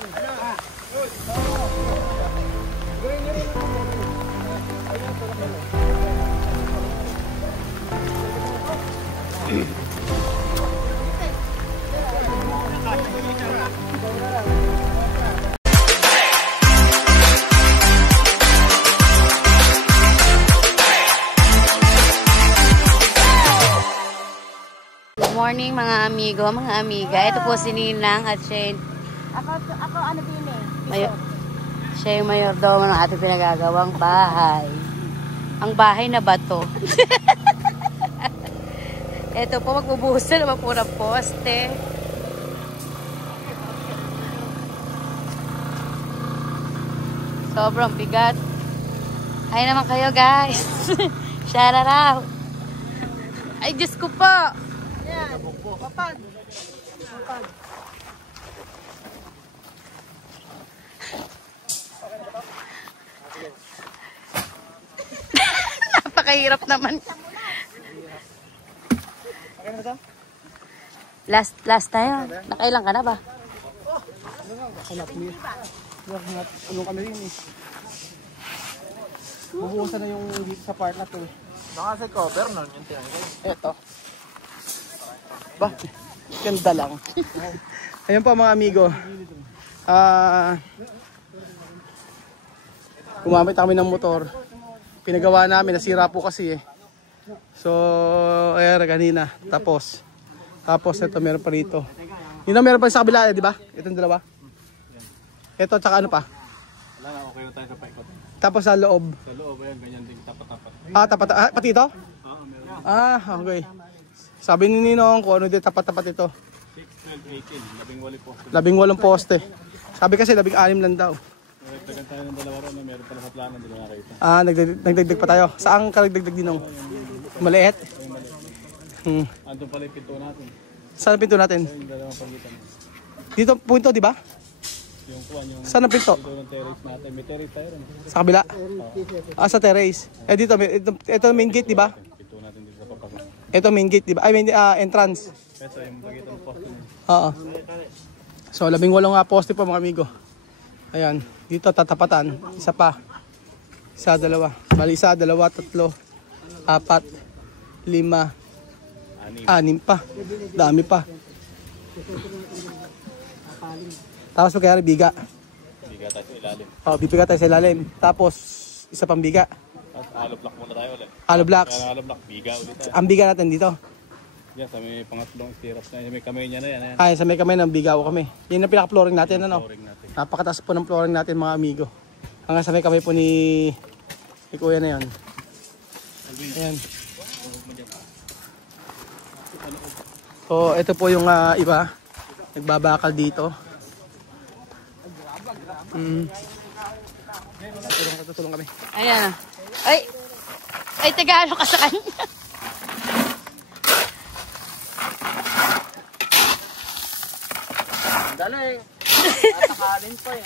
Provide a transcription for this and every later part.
Morning mga amigo, mga amiga. Ito po si Ninang at siya. Ako ano din eh. Siya yung mayordomo ng ating pinagagawang bahay. Ang bahay na bato. Ito po, magbubuhos na naman po ng poste. Sobrang bigat. Ay naman kayo guys. Shout out. Ay Diyos ko po. Yan. Papag. Napakahirap naman. Last tayo. Nakailang ka na ba? Ano kami rin eh. Bubuhusan na yung dito sa part na to. Baka sa cover nun yung tinanggal. Eto. Ba? Ganda lang. Ayun po mga amigo. Gumamit kami ng motor. Pinagawa namin. Nasira po kasi eh. So, ayan kanina. Tapos ito meron pa rito. Yun na meron pa sa kabila eh, di ba? Itong dalawa. Ito tsaka ano pa? Wala na, okay na tayo sa paikot. Tapos sa loob. Sa loob, ayan, ganyan din, tapat-tapat. Tapat. Pati ito? Oo, meron. Okay. Sabi ni Ninong kung ano din tapat-tapat ito. 6, 12, 18, 18 poste. Sabi kasi 16 lang daw. Nagdagan tayo ng dalawa ron, meron pala sa plano, dalawa nakita. Nagdagdag pa tayo. Saan ka nagdagdag Ninong? Maliit? Andun pala yung pinto natin. Saan ang pinto natin? Yung dalawang pagitan. Dito punto, di ba? Yung kuwan, yung Saan ang pinto? pinto ng terrace natin. May terrace tayo rin. Sa kabila? Sa terrace. Dito, ito main gate, di ba? Pinto natin dito sa papasok. Ito main gate, di ba? Ay, entrance. Ito yung pagitan ng poste niya. Oo. So, 18 nga poste po mga amigo. Ayan. Dito tatapatan. Isa pa. Isa, dalawa. Bali, isa, dalawa, tatlo, 4, 5, 6 pa. Dami pa. Tapos magkayari biga. Biga tayo sa ilalim. Bibiga tayo sa ilalim. Tapos isa pang biga. Tapos hollow block muna tayo ulit. Hollow blocks. Kaya hollow block, biga ulit tayo. Ang biga natin dito. Yan, sa may pangatlong stirrups na yan. May kamay niya na yan. Ay, sa may kamay ng bigaw kami. Yan ang pinaka-flooring natin, ano? Flooring natin. Napakataas po ng flooring natin mga amigo. Hanggang sa may kamay po ni Kuya na yan. Ayan. So, ito po yung iba. Nagbabakal dito. Tutulong kami. Ayan. Ay, taga-ano ka sa kanya? Dali. Atakalin pa eh.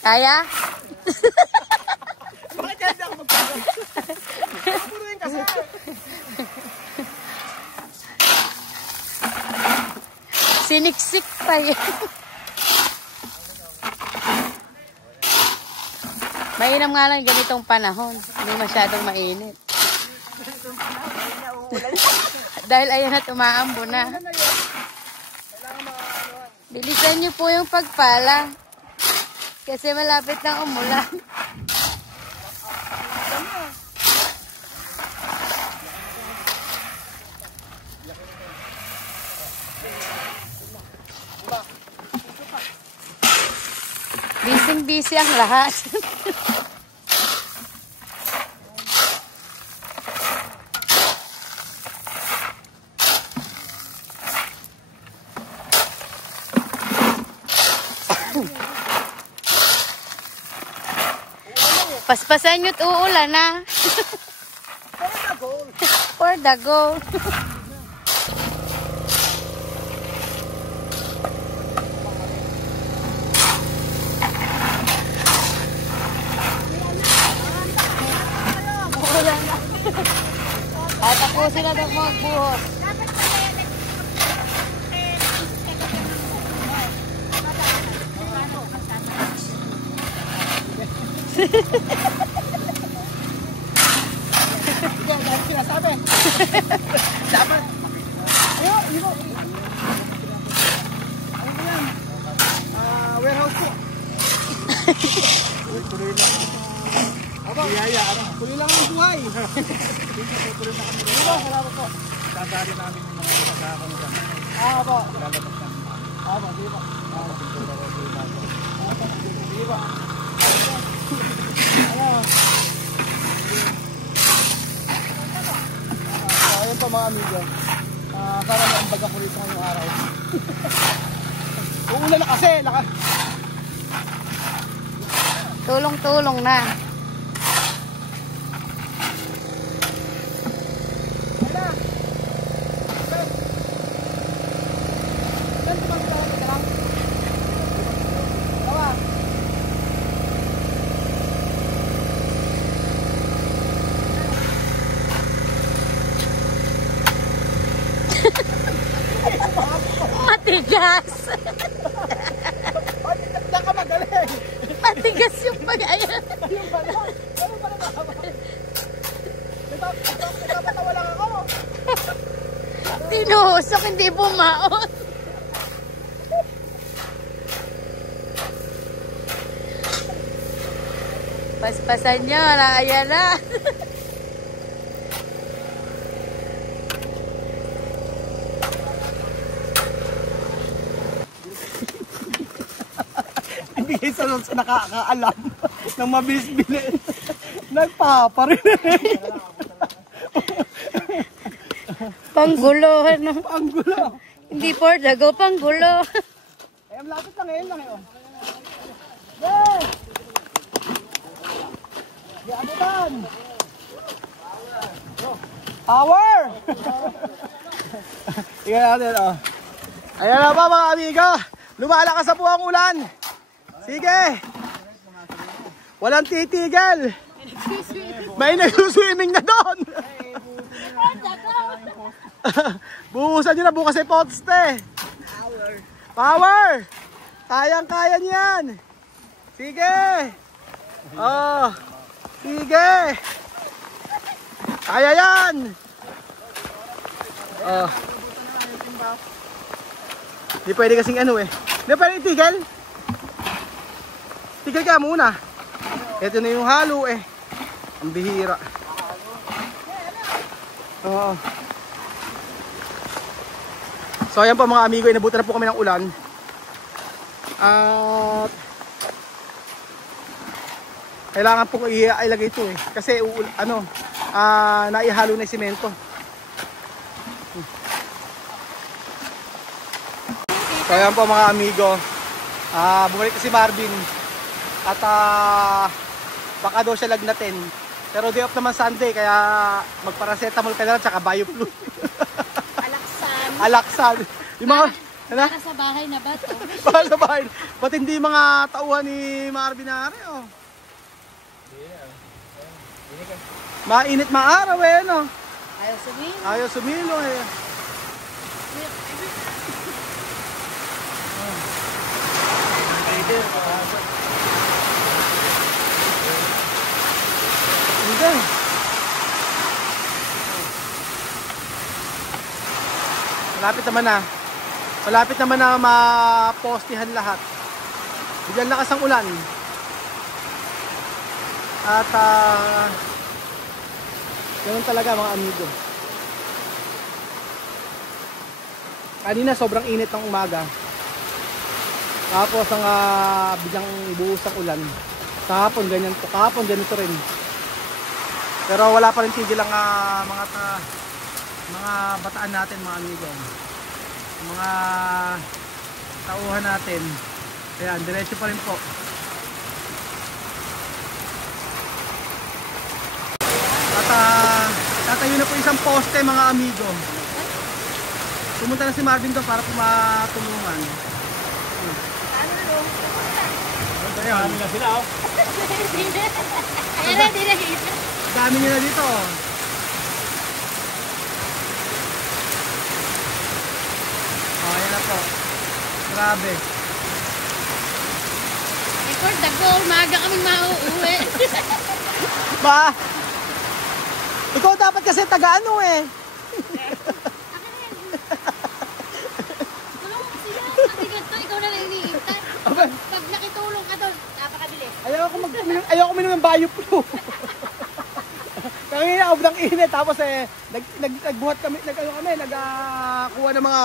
Kaya? Bakit yan ako magpapagod? Puro yun kasi. Siniksik pa yun. Mainam nga lang ganitong panahon. Hindi masyadong mainit. Dahil ayan at umaambo na. Bilisan niyo po yung pagpala. Kasi malapit na umulan. Busy ang lahat. Paspasan nyo't uulan na. For the goal. sila daw magbuhos. Sinasabi. Dapat. Ayun, yun. Ano ba yan? Warehouse po. Tuloy lang. Aba, tuloy lang ang buhay. Tuloy na kami. Salamat po. Dadali namin yung mga pagkakamutan. Aba. Lalabas namin. Aba, di ba? Di ba? Ayun pa mga amigo. Parang ang baga ko rito ngayong araw. Uulan na kasi. Tulong-tulong na. Matigas. Diyan ka magaling. Matigas yung pag-ayan. Yung pala. Ano pala nakaba? Nagpapatawa lang ako. Tinuhusok, hindi bumaon. Paspasan nyo, ayan na. Ibigay sa nakakaalam ng mabilis-bilis. Nagpaparin. Panggulo, ano? Panggulo. Hindi for the go, panggulo. Eh, lapit lang ngayon lang yun. Yes! Diabutan! Power! Tingnan natin, oh. Ayan na pa mga amiga. Lumalakas na po ang ulan. Sige. Walang titigil. May nagsuswimming na doon. Buhusan nyo na bukas ay poste. Power. Kayang-kaya niyan. Sige. Oh. Sige. Kaya yan. Oh. Hindi pwede kasing ano eh. Hindi pwede itigil. Tigil ka muna. Ito na yung halo eh. Ang bihira. Oo. So ayan po mga amigo, inabutan na po kami ng ulan. At kailangan po ilagay ito eh. Kasi ano, naihalo na yung semento. So ayan po mga amigo. Bumalik na si Marvin. At baka daw siya lagnatin. Pero day off naman Sunday, kaya magparacetamol ka na lang, tsaka bioflu. Alaksan. Alaksan. Yung mga, ano? Para sa bahay na ba ito? Para sa bahay. Ba't hindi mga tauhan ni Marvin Ari, oh? Mainit maaraw eh, no? Ayaw sumilo. Ayaw sumilo eh. Hindi. Malapit naman na mapostihan lahat. Bigyan lakas ang ulan. At ganun talaga mga amigo. Kanina sobrang init ng umaga. Tapos ang biglang buhos ang ulan. Kahapon ganyan to, kahapon ganito rin. Pero wala pa rin tigil ang mga bataan natin mga amigo. Mga tauhan natin. Ayan, diretso pa rin po. At tatayo na po isang poste mga amigo. Pumunta na si Marvin doon para pumatulungan. Ayan, kami na sila, oh. Ayan, hindi na hito. Dami nila dito. Grabe. Record the goal, maaga kaming mauuwi. Ba? Ikaw dapat kasi taga-ano eh. Tulong mo siya. Kasi ganito, ikaw na lang iniintay. Pag nakitulong ka doon, napakabili. Ayoko minom ng Bioflu. Kaya ako ng init. Tapos nagbuhat kami, nagkuha ng mga...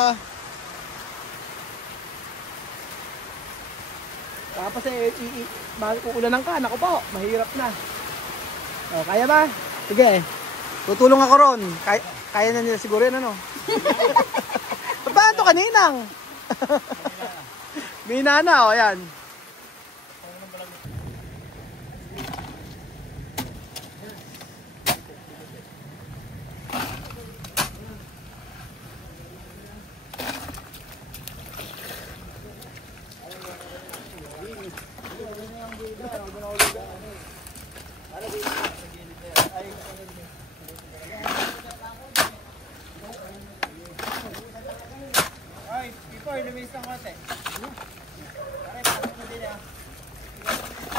Tapos uulan ka, naku po, mahirap na. O, kaya ba? Sige, tutulong ako ron. Kaya na nila siguro yun, ano? Paano to kaninang? Binana, o yan.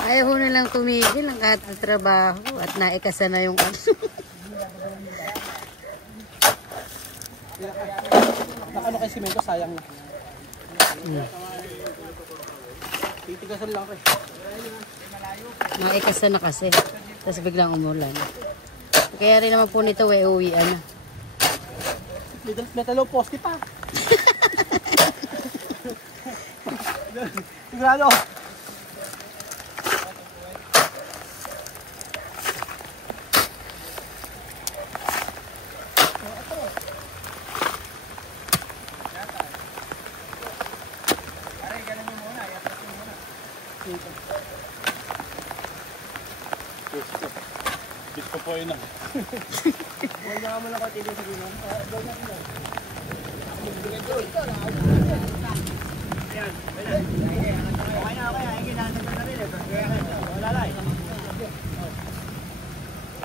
Ayaw ko na lang tumigil ang ating trabaho at naikasa na yung ano. Nakano kay simento, sayang na. Titigasan lang ko eh. Naikasa na kasi. Tapos biglang umulan. Kaya rin naman po nito, uwian na. May talong poste pa. Sigurado. Gusto po yun na. Wala mo lang katigil sa ginong.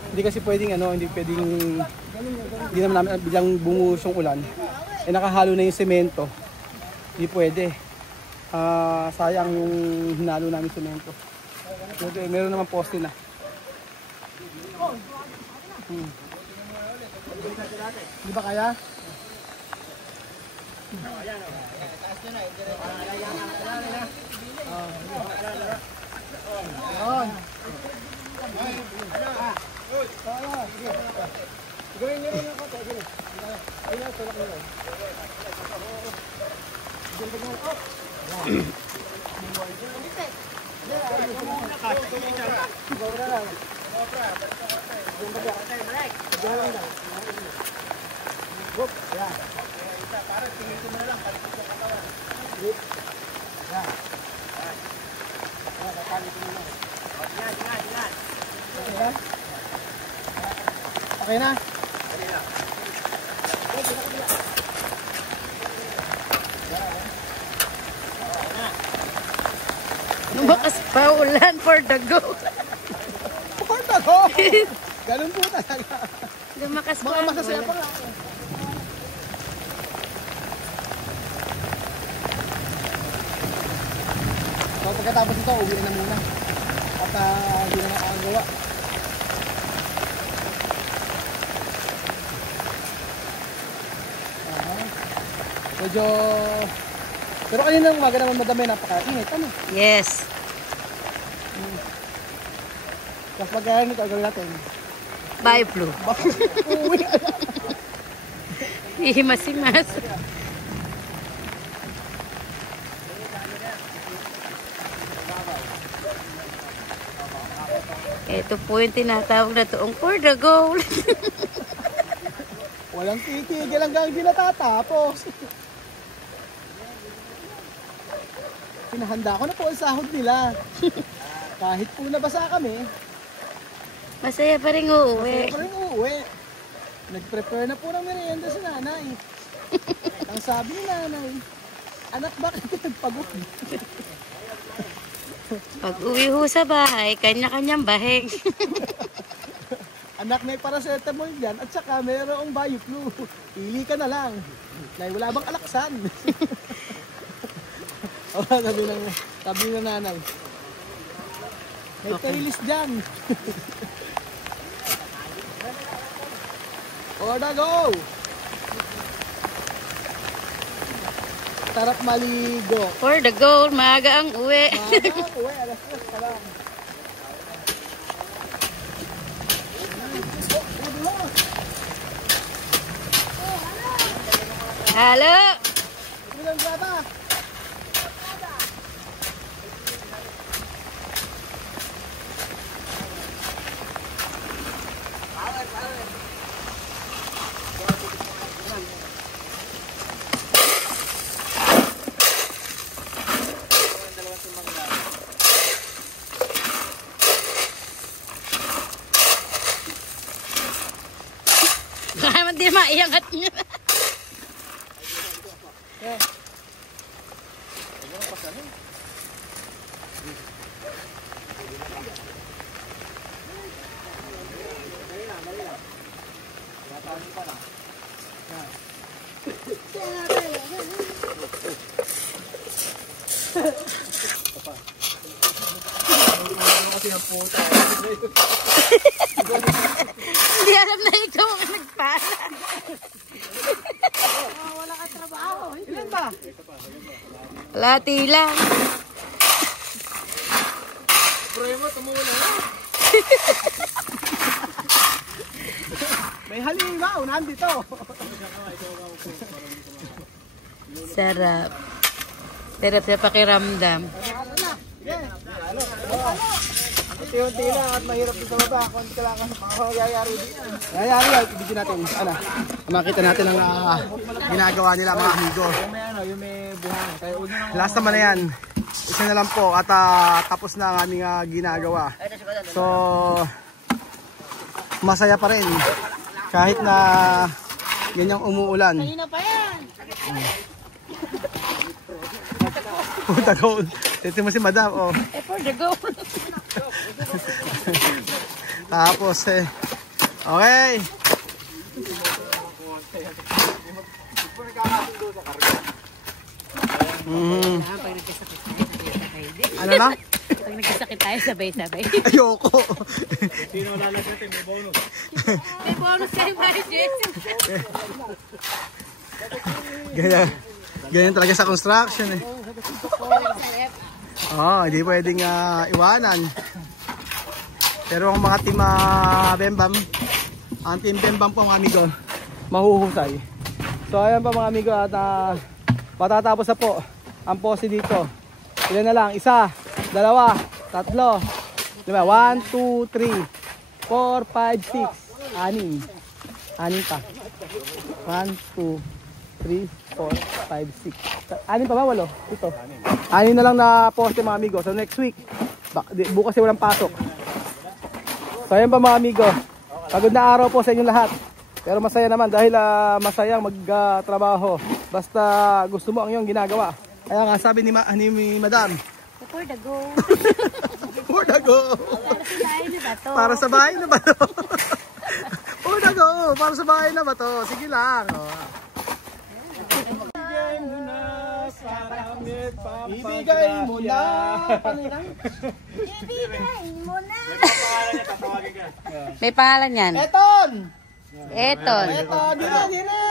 Hindi kasi pwedeng hindi naman namin biglang bumuhos yung ulan. Nakahalo na yung semento. Hindi pwede. Sayang yung hinalo namin semento. Meron naman poste na. Di ba kaya? Okay na? Lumakas pa ulan for the go. For the go! Ganun po talaga. Lumakas pa Mga ang masasaya ulan. pa nga. So pagkatapos ito, uwi na muna. At hindi na makakagawa. Medyo... Pero kanina ng umaga naman madami, napakainit. Ano? Yes. Tapos pagkakaroon nito, gawin natin. Bye, Flu. Uwi! Hihimas-himas. Ito po yung tinatawag na toong for the goal. Walang titigil hanggang hindi natatapos. Pinahanda ko na po ang sahod nila. Kahit po nabasa kami, Masaya pa rin uuwi. pa rin uuwi. Nag-prepare na po ng merienda si nanay. Ang sabi ni nanay, anak bakit nagpagod? Pag uwi ho sa bahay, kanya-kanyang bahig. Anak, may paracetamol dyan at saka mayroong Bioflu. Pili ka na lang. Nay, wala bang alaksan? Oh, sabi ng nanay. May playlist dyan. Order go! Sarap maligo. For the goal, maaga ang uwi. Uwe, alas 3 pa lang. Halo! Bilang graba. Kaya di maiangat niya. Hindi alam na ikaw ang nagpala. Wala ka trabaho. Ilan ba? Lati lang. Premo, tumula. May halimaw, nandito. Sarap. Sarap sa pakiramdam. Unti-unti lang at mahirap dito sa baba. Kung ka lang magyayari dito. Nagyayari lang, ibigin natin. Ano? Makita natin ang ginagawa nila mga amigo. Yung may buhang. Last naman na yan. Isa na lang po at tapos na ang aming ginagawa. So, masaya pa rin. Kahit na yan yung umuulan. Kanina pa yan. Puta ko. Ito mo si madam. Oh. For the goal. Tapos okay. Pag nagkasakit tayo, sabay-sabay din. Ano na? Pag nagkasakit tayo, sabay-sabay. Ayoko. Sino lalagyan may bonus? May bonus kayo, Marges. Ganyan talaga sa construction eh. Hindi pwedeng iwanan. Pero ang mga team Bembam, ang team Bembam po mga amigo, mahuhusay. So ayan pa mga amigo at matatapos na po ang pose dito. Ilan na lang? 1, 2, 3, 1, 2, 3, 4, 5, 6, 6. 6 pa. 1, 2, 3, 4, 5, 6. 6 pa ba? 8? Ito. 6 na lang na poste mga amigo. So next week, bukas ay walang pasok. So ayan pa mga amigo. Pagod na araw po sa inyong lahat. Pero masaya naman dahil masayang magtrabaho. Basta gusto mo ang iyong ginagawa. Kaya nga sabi ni Madam. For the goal. For the go. Para sa bahay na ba to? For the go. Para sa bahay na ba to? Sige lang. Ibigay mo na. Ibigay mo na. May pangalan yan. Eton. Eton. Eton. Dire.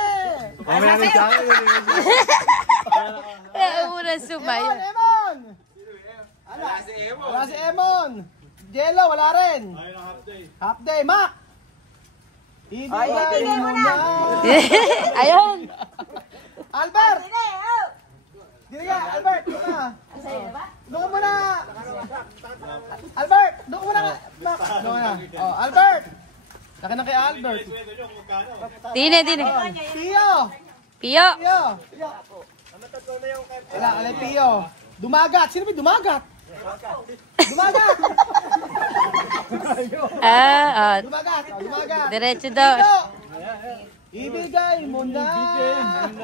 Una sumaya. Emon. Wala si Emon. Jello, wala rin. Half day. Mac. Ibigay mo na. Ayun. Albert. Dili ka, Albert. Doon ka muna. Albert, doon ka muna. Mac. Doon ka na. Oh, Albert. Laki na kay Albert. Dine. Pio. Pio. Wala, Pio. Dumagat. Sino ba dumagat? Dumagat. Dumagat. Diretso daw. Pio. Ibigay mo na ang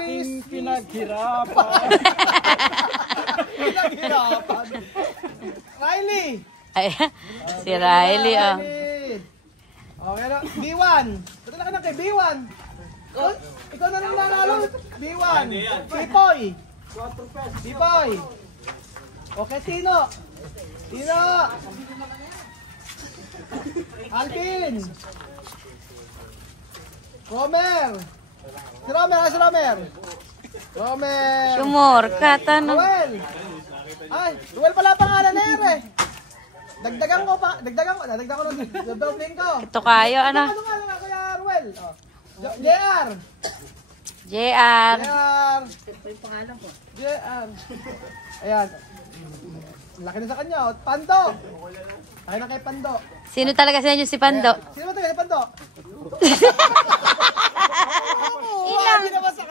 aking pinaghirapan. Riley. Ay, si Riley, oh. Okay na. B1. Patala ka na kay B1. Ikaw na nang nanalo. B1. Pipoy. Biboy! Okay, Tino! Tino! Alvin! Romer! Si Romer! Si Romer! Romer! Sumor ka, tanong. Ruel! Ay, Ruel pala pangalan na yan eh! Dagdagan ko ng dobling ko. Ito kayo, ano? Ano nga kaya Ruel? Oh. JR! JR. JR! JR! Ayan. Laki na sa kanya. Oh. Pando! Laki na kay Pando. Sino talaga sa inyo si Pando? Sino ba tayo si Pando?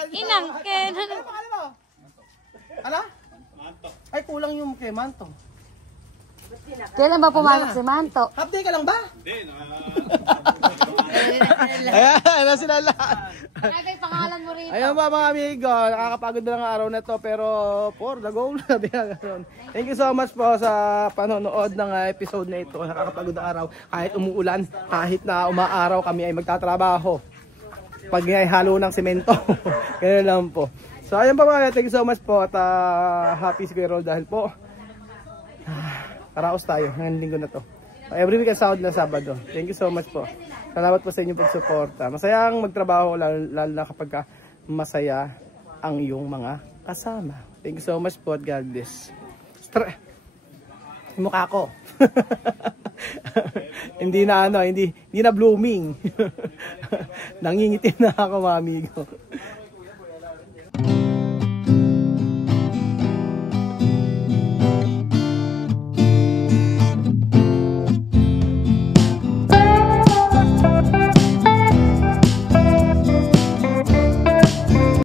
Inang, Ken. Ano pangalan mo? Ano? Ay, kulang yung kay Manto. Kailan ba pumasok si Manto? Update ka lang ba? Ayan, sila lahat. Nagay pangalan mo rin. Ayun ba mga amigo, nakakapagod na lang ang araw na to pero for the goal na din. Thank you so much po sa panonood ng episode na ito. Nakakapagod ang araw kahit umuulan, kahit na umaaraw kami ay magtatrabaho. Pag halo ng semento. Ganyan lang po. So ayun pa mga, thank you so much po at happy Squirrel dahil po karaos tayo ngayong linggo na to. Every week ang sahod na Sabado. Thank you so much po. Salamat po sa inyong pagsuporta. Masayang magtrabaho lalo na kapag masaya ang iyong mga kasama. Thank you so much po at God bless. Mukha ko. hindi na blooming. Nangingitim na ako mga amigo.